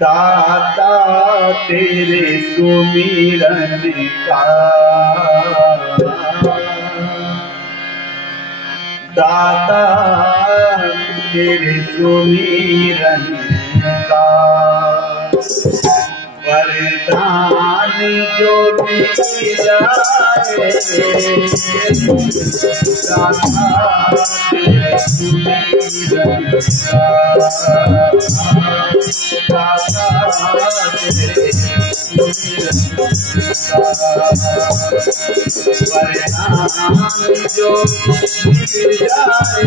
दाता तेरे सुमिरन का, दाता तेरे सुमिरन का वरदान जो मिल जाए, दाता तेरे सुमिरन का, दाता तेरे सुमिरन का वरदान जो मिल जाए,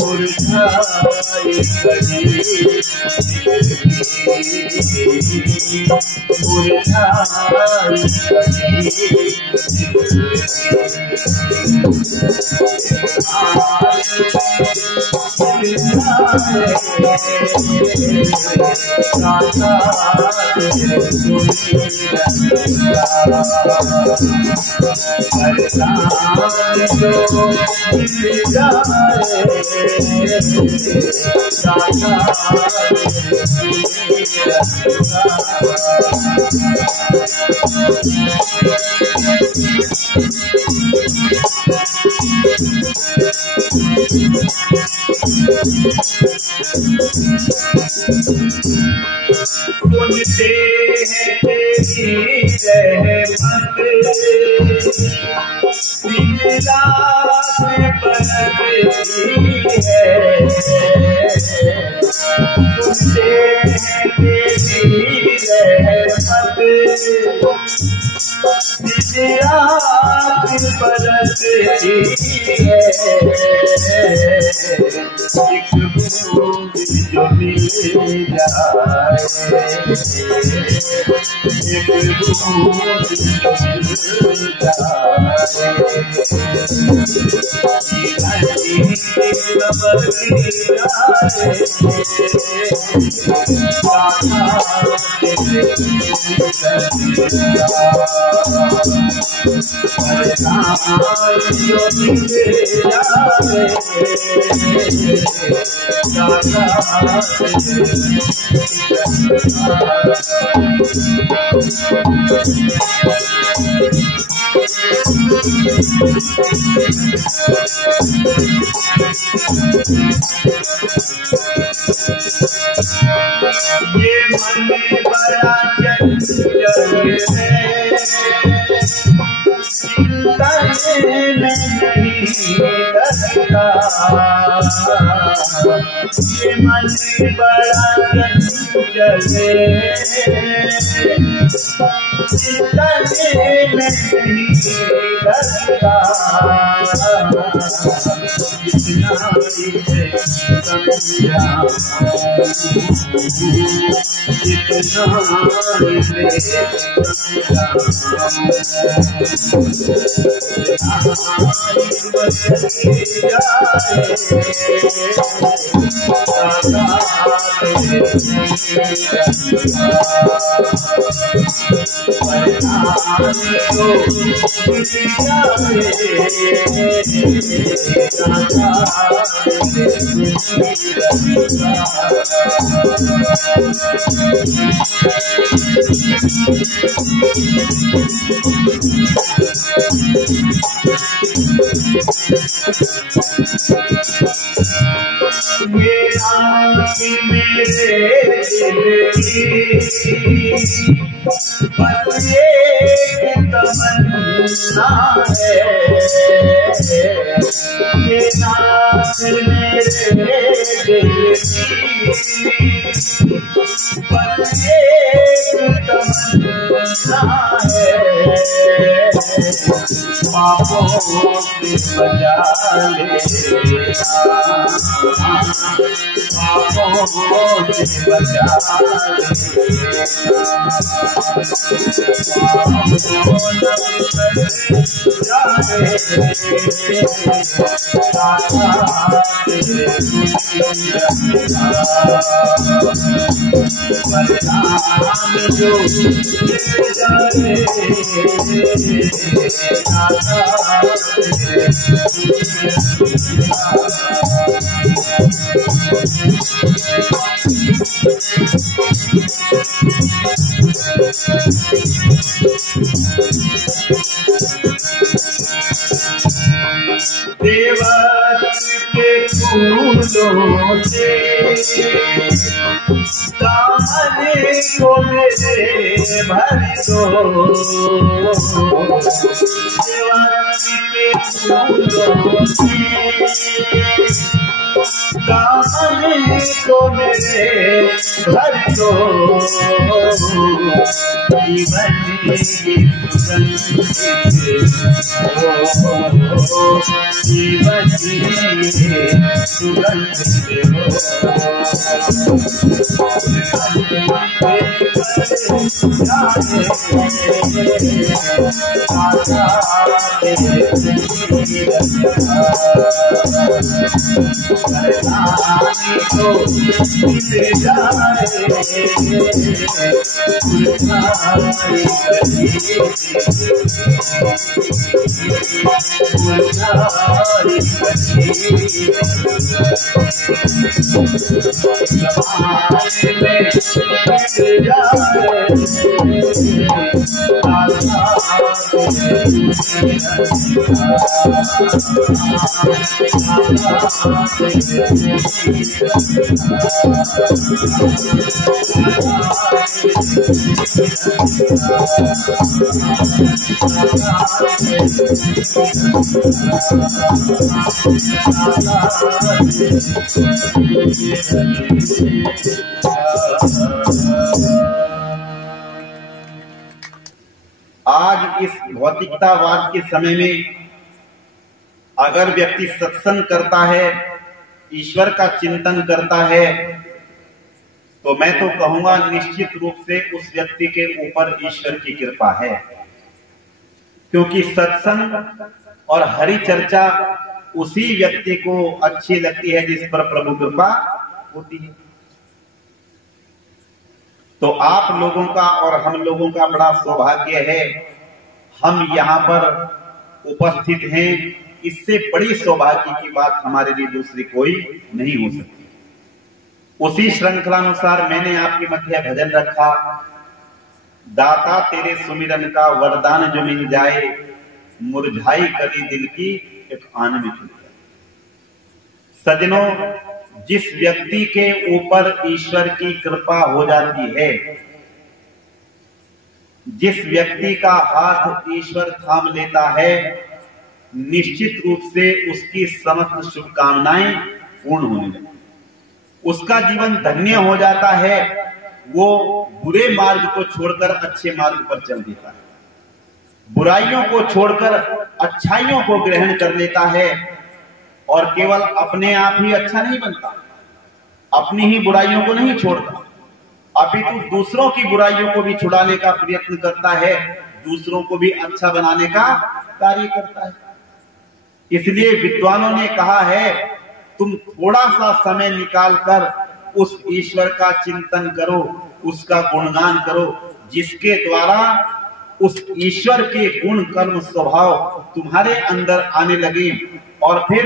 मुरझाई कली मुरझाई सुनते हैं तेरी रहमत, दिन रात बरसती है। सुनते हैं तेरी रहमत, दिन रात बरसती है। एक बूंद जो मिल जाए, एक बूंद जो मिल जाए, खबर ये मन बड़ा चंचल है, चिंता में नहीं रहता। ये मन बड़ा चंचल है, चिंता में नहीं रहता। जितना इसे समझाऊं, जितना इसे मेरे दिल की बस एक तमन्ना है, ये नाम मेरे दिल की बस एक तमन्ना है। पापों से बचा लेना, पापों से बचा लेना। जो देवर के फूलों से दामने को मेरे भर दो, देवर के फूलों से दामने को मेरे भर दो, जीवन की जीवन की सुगंध आज इस भौतिकतावाद के समय में अगर व्यक्ति सत्संग करता है, ईश्वर का चिंतन करता है, तो मैं तो कहूंगा निश्चित रूप से उस व्यक्ति के ऊपर ईश्वर की कृपा है, क्योंकि सत्संग और हरि चर्चा उसी व्यक्ति को अच्छी लगती है जिस पर प्रभु कृपा होती है। तो आप लोगों का और हम लोगों का बड़ा सौभाग्य है, हम यहाँ पर उपस्थित हैं। इससे बड़ी सौभाग्य की बात हमारे लिए दूसरी कोई नहीं हो सकती। उसी श्रृंखलानुसार मैंने आपके मध्य भजन रखा, दाता तेरे सुमिरन का वरदान जो मिल जाए, मुरझाई कभी दिल की एक आन में खिल जाए। सज्जनों, जिस व्यक्ति के ऊपर ईश्वर की कृपा हो जाती है, जिस व्यक्ति का हाथ ईश्वर थाम लेता है, निश्चित रूप से उसकी समस्त शुभकामनाएं पूर्ण होने लगती, उसका जीवन धन्य हो जाता है। वो बुरे मार्ग को छोड़कर अच्छे मार्ग पर चल देता है, बुराइयों को छोड़कर अच्छाइयों को ग्रहण कर लेता है, और केवल अपने आप ही अच्छा नहीं बनता, अपनी ही बुराइयों को नहीं छोड़ता, अपितु दूसरों की बुराइयों को भी छुड़ाने का प्रयत्न करता है, दूसरों को भी अच्छा बनाने का कार्य करता है। इसलिए विद्वानों ने कहा है, तुम थोड़ा सा समय निकालकर उस ईश्वर का चिंतन करो, उसका गुणगान करो, जिसके द्वारा उस ईश्वर के गुण कर्म स्वभाव तुम्हारे अंदर आने लगे, और फिर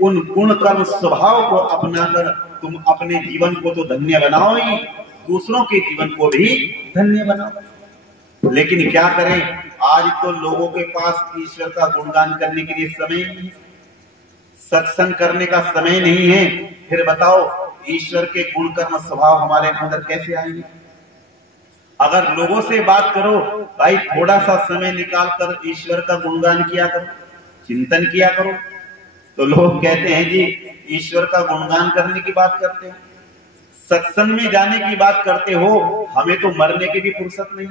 उन गुण कर्म स्वभाव को अपनाकर तुम अपने जीवन को तो धन्य बनाओ ही, दूसरों के जीवन को भी धन्य बनाओ। लेकिन क्या करें, आज तो लोगों के पास ईश्वर का गुणगान करने के लिए समय नहीं है, सत्संग करने का समय नहीं है। फिर बताओ ईश्वर के गुण कर्म स्वभाव हमारे अंदर कैसे आएंगे? अगर लोगों से बात करो, भाई थोड़ा सा समय निकाल कर ईश्वर का गुणगान किया करो, चिंतन किया करो, तो लोग कहते हैं जी ईश्वर का गुणगान करने की बात करते हो, सत्संग में जाने की बात करते हो, हमें तो मरने की भी फुर्सत नहीं।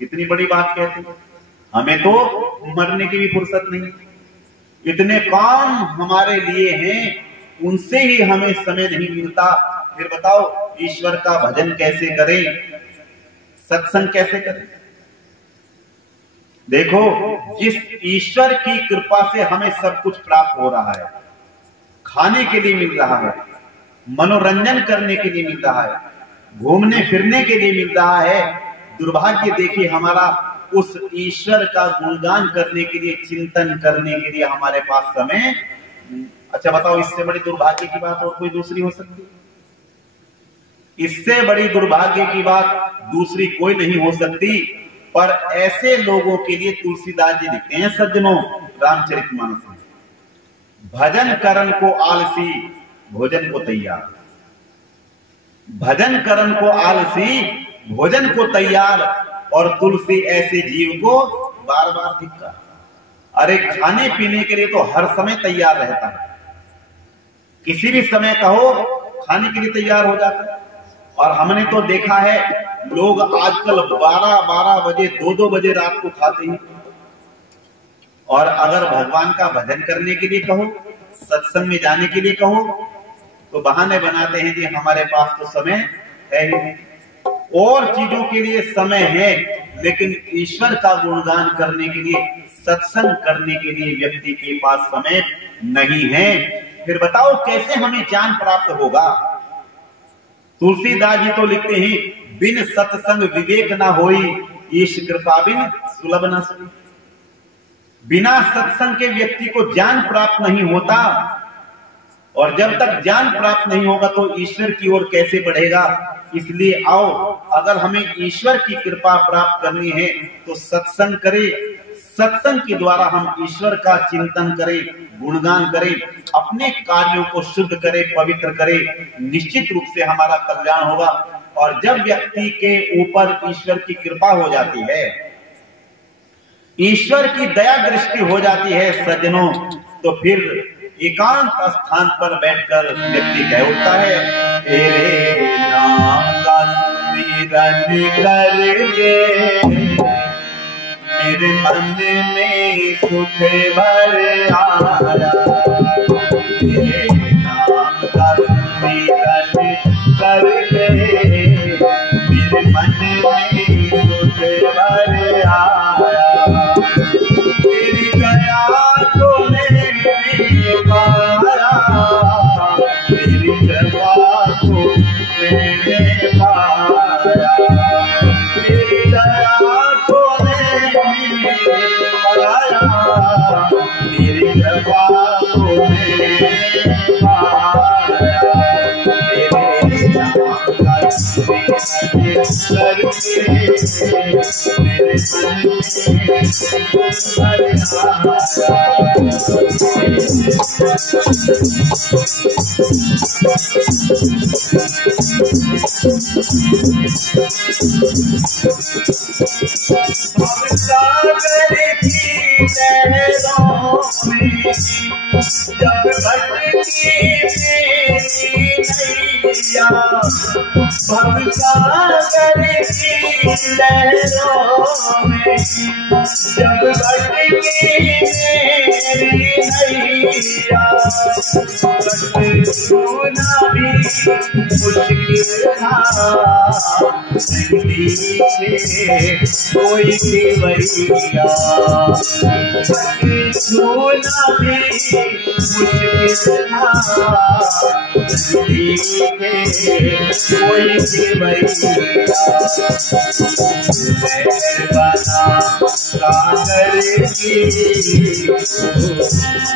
इतनी बड़ी बात कहते हो, हमें तो मरने की भी फुर्सत नहीं, इतने काम हमारे लिए हैं, उनसे ही हमें समय नहीं मिलता। फिर बताओ ईश्वर का भजन कैसे करें, सत्संग कैसे करें? देखो, जिस ईश्वर की कृपा से हमें सब कुछ प्राप्त हो रहा है, खाने के लिए मिल रहा है, मनोरंजन करने के लिए मिल रहा है, घूमने फिरने के लिए मिल रहा है। दुर्भाग्य देखिए हमारा उस ईश्वर का गुणगान करने के लिए, चिंतन करने के लिए हमारे पास समय। अच्छा बताओ, इससे बड़ी दुर्भाग्य की बात और कोई दूसरी हो सकती है? इससे बड़ी दुर्भाग्य की बात दूसरी कोई नहीं हो सकती। पर ऐसे लोगों के लिए तुलसीदास जी लिखते हैं सज्जनों रामचरितमानस में, भजन करन को आलसी भोजन को तैयार, भजन करन को आलसी भोजन को तैयार, और तुलसी ऐसे जीव को बार बार धिक्कार। अरे खाने पीने के लिए तो हर समय तैयार रहता है, किसी भी समय कहो खाने के लिए तैयार हो जाता है। और हमने तो देखा है लोग आजकल 12-12 बजे 2-2 बजे रात को खाते हैं। और अगर भगवान का भजन करने के लिए कहो, सत्संग में जाने के लिए कहो, तो बहाने बनाते हैं कि हमारे पास तो समय है ही नहीं। और चीजों के लिए समय है, लेकिन ईश्वर का गुणगान करने के लिए, सत्संग करने के लिए व्यक्ति के पास समय नहीं है। फिर बताओ कैसे हमें ज्ञान प्राप्त होगा? तुलसीदास जी तो लिखते हैं, बिन सत्संग विवेक ना होई, ईश कृपा बिन सुलभ ना सुनी। बिना सत्संग के व्यक्ति को ज्ञान प्राप्त नहीं होता, और जब तक ज्ञान प्राप्त नहीं होगा तो ईश्वर की ओर कैसे बढ़ेगा? इसलिए आओ, अगर हमें ईश्वर की कृपा प्राप्त करनी है तो सत्संग करें। सत्संग के द्वारा हम ईश्वर का चिंतन करें, गुणगान करें, अपने कार्यों को शुद्ध करें, पवित्र करें। निश्चित रूप से हमारा कल्याण होगा। और जब व्यक्ति के ऊपर ईश्वर की कृपा हो जाती है, ईश्वर की दया दृष्टि हो जाती है सज्जनों, तो फिर एकांत स्थान पर बैठकर व्यक्ति कह उठता है, तेरे नाम का सुमिरन करके मेरे मन में सुख भर आया। तेरे नाम का सुमिरन करके मेरे मन में सुख भर आया। तेरी दया तो मैंने पाया, तेरी कृपा तो मैंने पाया। तेरी दया तो मैंने पाया, तेरी कृपा तो मैंने पाया। तेरे नाम का सुमिरन करके मेरे मन में सुख भर आया। सागर की लहरों में जब भटकी मेरी नैया, भव सागर की लहरों में जब भटकी मेरी नैया, छूना भी मुश्किल था, कोई केवैया। छूना भी मुश्किल था, कोई केवैया। बना सागर की,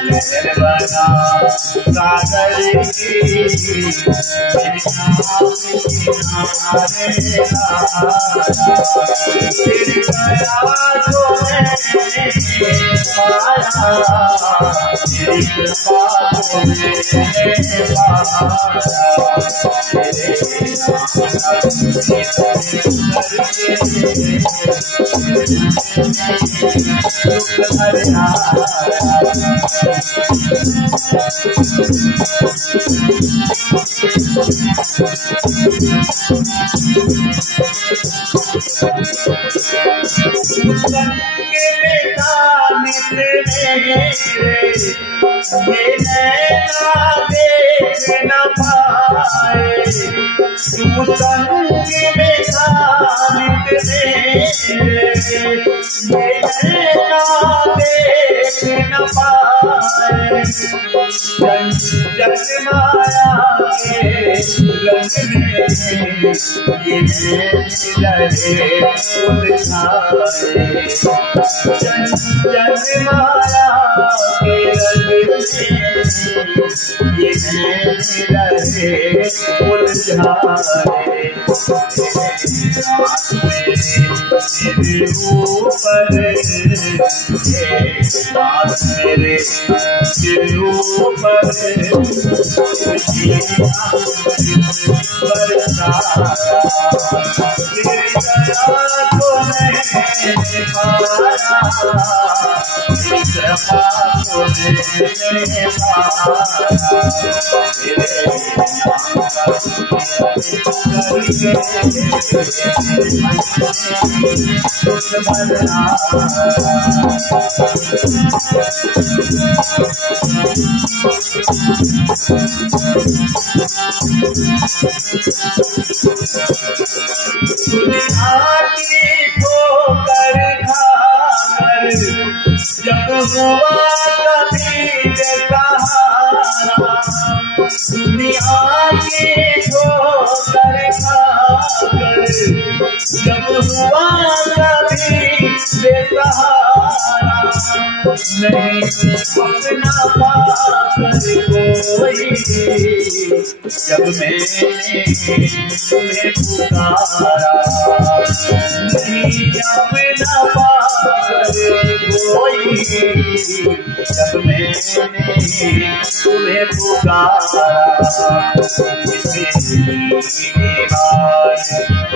लहर बना सागर की, तेरी दया को मैंने पाया, तेरी कृपा को मैंने पाया। ये नैना देख न पाए, तू संग में खानित मेरे। ये नैना देख न पाए, संग जग माया के रंग में ये रहे उलझाए। जग माया के रंग में ये रहे उलझाए। मेरे ऊपर मेरे सिर ऊपर ठोकर खाकर जब हुआ कभी बेसहारा, दुनिया की ठोकर खाकर जब हुआ कभी बेसहारा, नहीं अपना पाकर कोई जब मैंने तुम्हें पुकारा, नहीं अपना पाकर कोई जब मैंने तुम्हें पुकारा।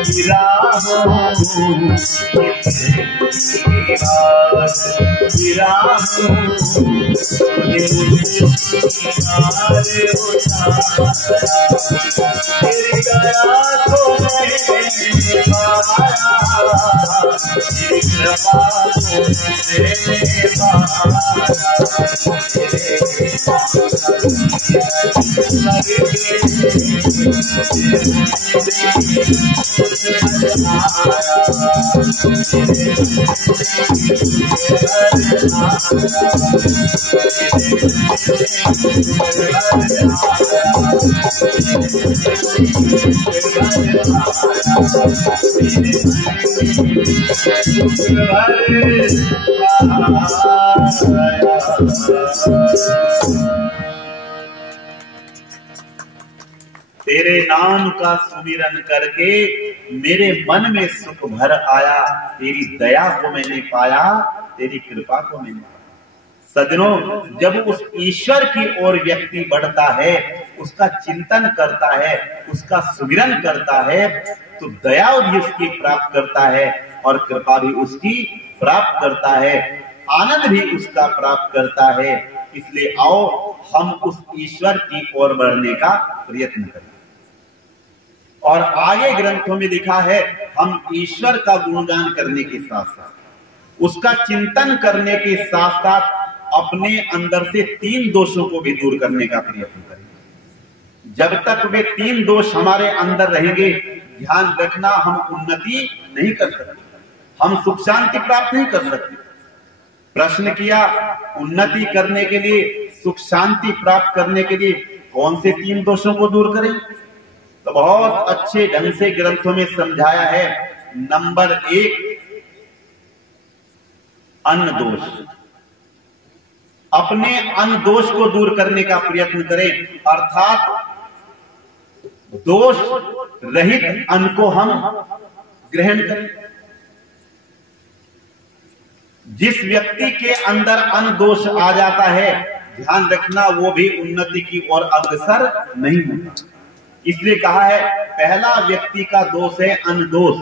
गिरा तेरे नाम का सुमिरन करके मेरे मन में सुख भर आया, तेरी दया को मैंने पाया, तेरी कृपा को मैंने पाया। सज्जनों, जब उस ईश्वर की ओर व्यक्ति बढ़ता है, उसका चिंतन करता है, उसका सुमिरन करता है, तो दया भी उसकी प्राप्त करता है और कृपा भी उसकी प्राप्त करता है, आनंद भी उसका प्राप्त करता है। इसलिए आओ हम उस ईश्वर की ओर बढ़ने का प्रयत्न करें। और आगे ग्रंथों में लिखा है, हम ईश्वर का गुणगान करने के साथ साथ, उसका चिंतन करने के साथ साथ अपने अंदर से 3 दोषों को भी दूर करने का प्रयत्न करें। जब तक वे 3 दोष हमारे अंदर रहेंगे, ध्यान रखना, हम उन्नति नहीं कर सकते, हम सुख शांति प्राप्त नहीं कर सकते। प्रश्न किया, उन्नति करने के लिए, सुख शांति प्राप्त करने के लिए कौन से 3 दोषों को दूर करें? तो बहुत अच्छे ढंग से ग्रंथों में समझाया है। नंबर 1, अन्न दोष। अपने अन्न दोष को दूर करने का प्रयत्न करें, अर्थात दोष रहित अन्न को हम ग्रहण करें। जिस व्यक्ति के अंदर अन्न दोष आ जाता है, ध्यान रखना, वो भी उन्नति की ओर अग्रसर नहीं होता। इसलिए कहा है, पहला व्यक्ति का दोष है अन्न दोष,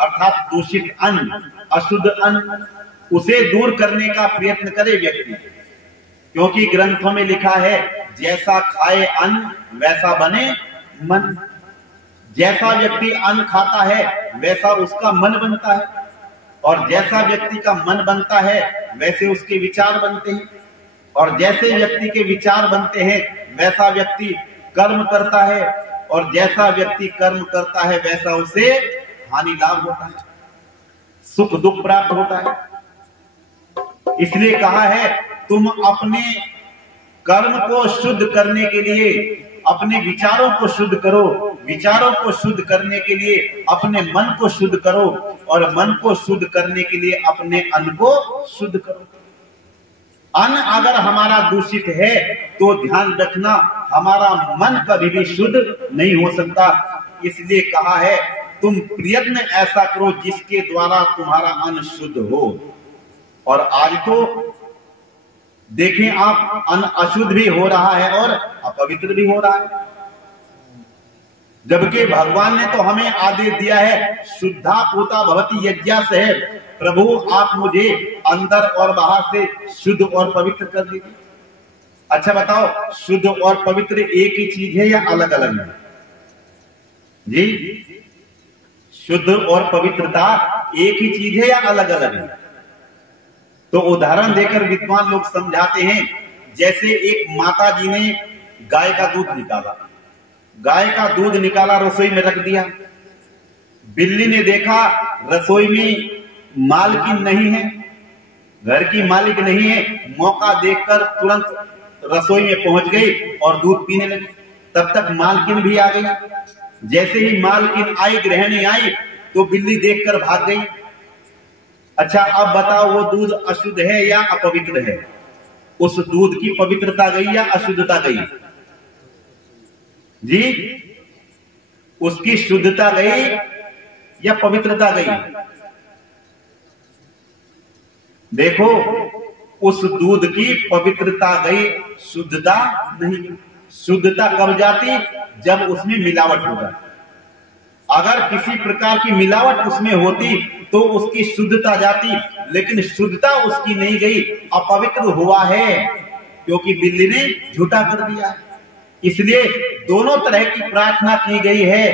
अर्थात दूषित अन्न, अशुद्ध अन्न, उसे दूर करने का प्रयत्न करे व्यक्ति। क्योंकि ग्रंथों में लिखा है, जैसा खाए अन्न वैसा बने मन। जैसा व्यक्ति अन्न खाता है वैसा उसका मन बनता है, और जैसा व्यक्ति का मन बनता है वैसे उसके विचार बनते हैं, और जैसे व्यक्ति के विचार बनते हैं वैसा व्यक्ति कर्म करता है, और जैसा व्यक्ति कर्म करता है वैसा उसे हानि लाभ होता है, सुख दुख प्राप्त होता है। इसलिए कहा है, तुम अपने कर्म को शुद्ध करने के लिए अपने विचारों को शुद्ध करो, विचारों को शुद्ध करने के लिए अपने मन को शुद्ध करो, और मन को शुद्ध करने के लिए अपने अन्न को शुद्ध करो। अन्न अगर हमारा दूषित है तो ध्यान रखना हमारा मन कभी भी शुद्ध नहीं हो सकता। इसलिए कहा है तुम प्रयत्न ऐसा करो जिसके द्वारा तुम्हारा अन्न शुद्ध हो। और आज तो देखें आप, अन्न अशुद्ध भी हो रहा है और अपवित्र भी हो रहा है, जबकि भगवान ने तो हमें आदेश दिया है शुद्धा पूता भवति यज्ञा से, प्रभु आप मुझे अंदर और बाहर से शुद्ध और पवित्र कर दीजिए। अच्छा बताओ, शुद्ध और पवित्र एक ही चीज है या अलग अलग है जी? शुद्ध और पवित्रता एक ही चीज है या अलग अलग है? तो उदाहरण देकर विद्वान लोग समझाते हैं, जैसे एक माता जी ने गाय का दूध निकाला, गाय का दूध निकाला, रसोई में रख दिया। बिल्ली ने देखा रसोई में मालकिन नहीं है, घर की मालिक नहीं है, मौका देखकर तुरंत रसोई में पहुंच गई और दूध पीने लगी। तब तक मालकिन भी आ गई। जैसे ही मालकिन आई, गृहिणी आई, तो बिल्ली देखकर भाग गई। अच्छा अब बताओ, वो दूध अशुद्ध है या अपवित्र है? उस दूध की पवित्रता गई या अशुद्धता गई जी? उसकी शुद्धता गई या पवित्रता गई? देखो, उस दूध की पवित्रता गई, शुद्धता नहीं गई। शुद्धता कब जाती? जब उसमें मिलावट हो जाती। अगर किसी प्रकार की मिलावट उसमें होती तो उसकी शुद्धता जाती, लेकिन शुद्धता उसकी नहीं गई, अपवित्र हुआ है, क्योंकि बिल्ली ने झूठा कर दिया। इसलिए दोनों तरह की प्रार्थना की गई है,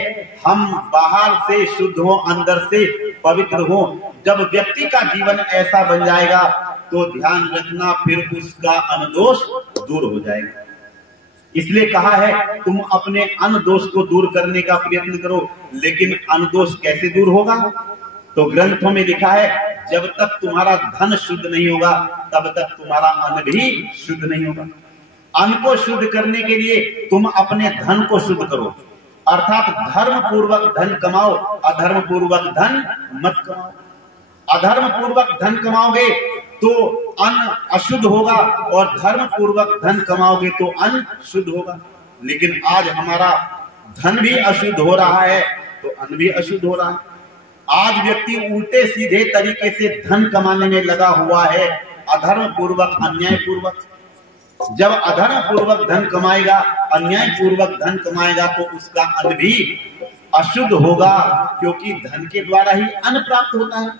हम बाहर से शुद्ध हो, अंदर से पवित्र हो। जब व्यक्ति का जीवन ऐसा बन जाएगा तो ध्यान रखना फिर उसका अनदोष दूर हो जाएगा। इसलिए कहा है तुम अपने अनदोष को दूर करने का प्रयत्न करो। लेकिन अनदोष कैसे दूर होगा? तो ग्रंथों में लिखा है जब तक तुम्हारा धन शुद्ध नहीं होगा तब तक तुम्हारा अन्न भी शुद्ध नहीं होगा। अन्न को शुद्ध करने के लिए तुम अपने धन को शुद्ध करो, अर्थात धर्म पूर्वक धन कमाओ, अधर्म पूर्वक धन मत कमाओ। अधर्म पूर्वक धन कमाओगे तो अन्न अशुद्ध होगा, और धर्म पूर्वक धन कमाओगे तो अन्न शुद्ध होगा। लेकिन आज हमारा धन भी अशुद्ध हो रहा है तो अन्न भी अशुद्ध हो रहा है। आज व्यक्ति उल्टे सीधे तरीके से धन कमाने में लगा हुआ है, अधर्म पूर्वक, अन्याय पूर्वक। जब अधर्म पूर्वक धन कमाएगा, अन्याय पूर्वक धन कमाएगा, तो उसका अन्न भी अशुद्ध होगा, क्योंकि धन के द्वारा ही अन्न प्राप्त होता है।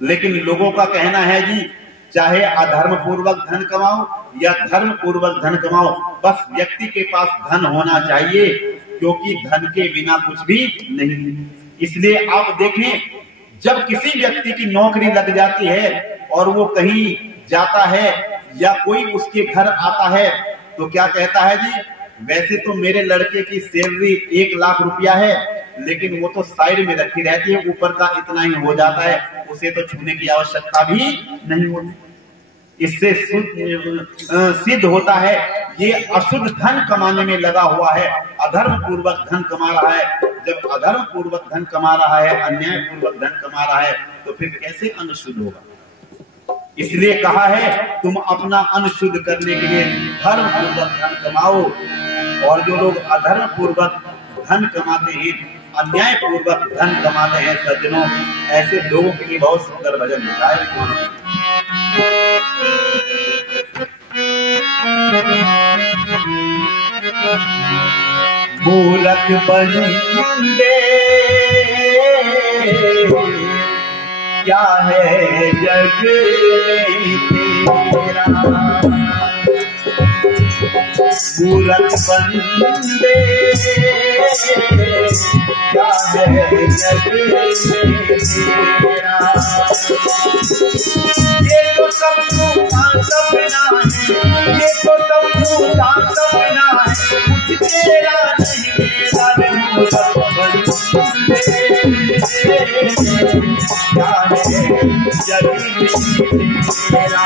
लेकिन लोगों का कहना है जी चाहे अधर्म पूर्वक धन कमाओ या धर्म पूर्वक धन कमाओ, बस व्यक्ति के पास धन होना चाहिए, क्योंकि धन के बिना कुछ भी नहीं। इसलिए आप देखें, जब किसी व्यक्ति की नौकरी लग जाती है और वो कहीं जाता है या कोई उसके घर आता है तो क्या कहता है जी, वैसे तो मेरे लड़के की सैलरी 1 लाख रुपया है, लेकिन वो तो साइड में रखी रहती है, ऊपर का इतना ही हो जाता है, उसे तो छूने की आवश्यकता भी नहीं होती। इससे सिद्ध होता है ये अशुद्ध धन कमाने में लगा हुआ है, अधर्म पूर्वक धन कमा रहा है। जब अधर्म पूर्वक धन कमा रहा है, अन्याय पूर्वक धन कमा रहा है, तो फिर कैसे अन्न शुद्ध होगा? इसलिए कहा है तुम अपना अन्न शुद्ध करने के लिए धर्म पूर्वक धन कमाओ। और जो लोग अधर्म पूर्वक धन कमाते हैं, अन्याय पूर्वक धन कमाते हैं, सज्जनों, ऐसे लोगों के लिए बहुत सुंदर भजन लिखा है। मूर्ख बंदे क्या है जग में तेरा, मूर्ख बंदे क्या है जग में तेरा। ये तो सब झूठा सपना है, ये तो सब झूठा सपना है, कुछ तेरा नहीं मेरा रे मूर्ख बंदे क्या है जग में तेरा।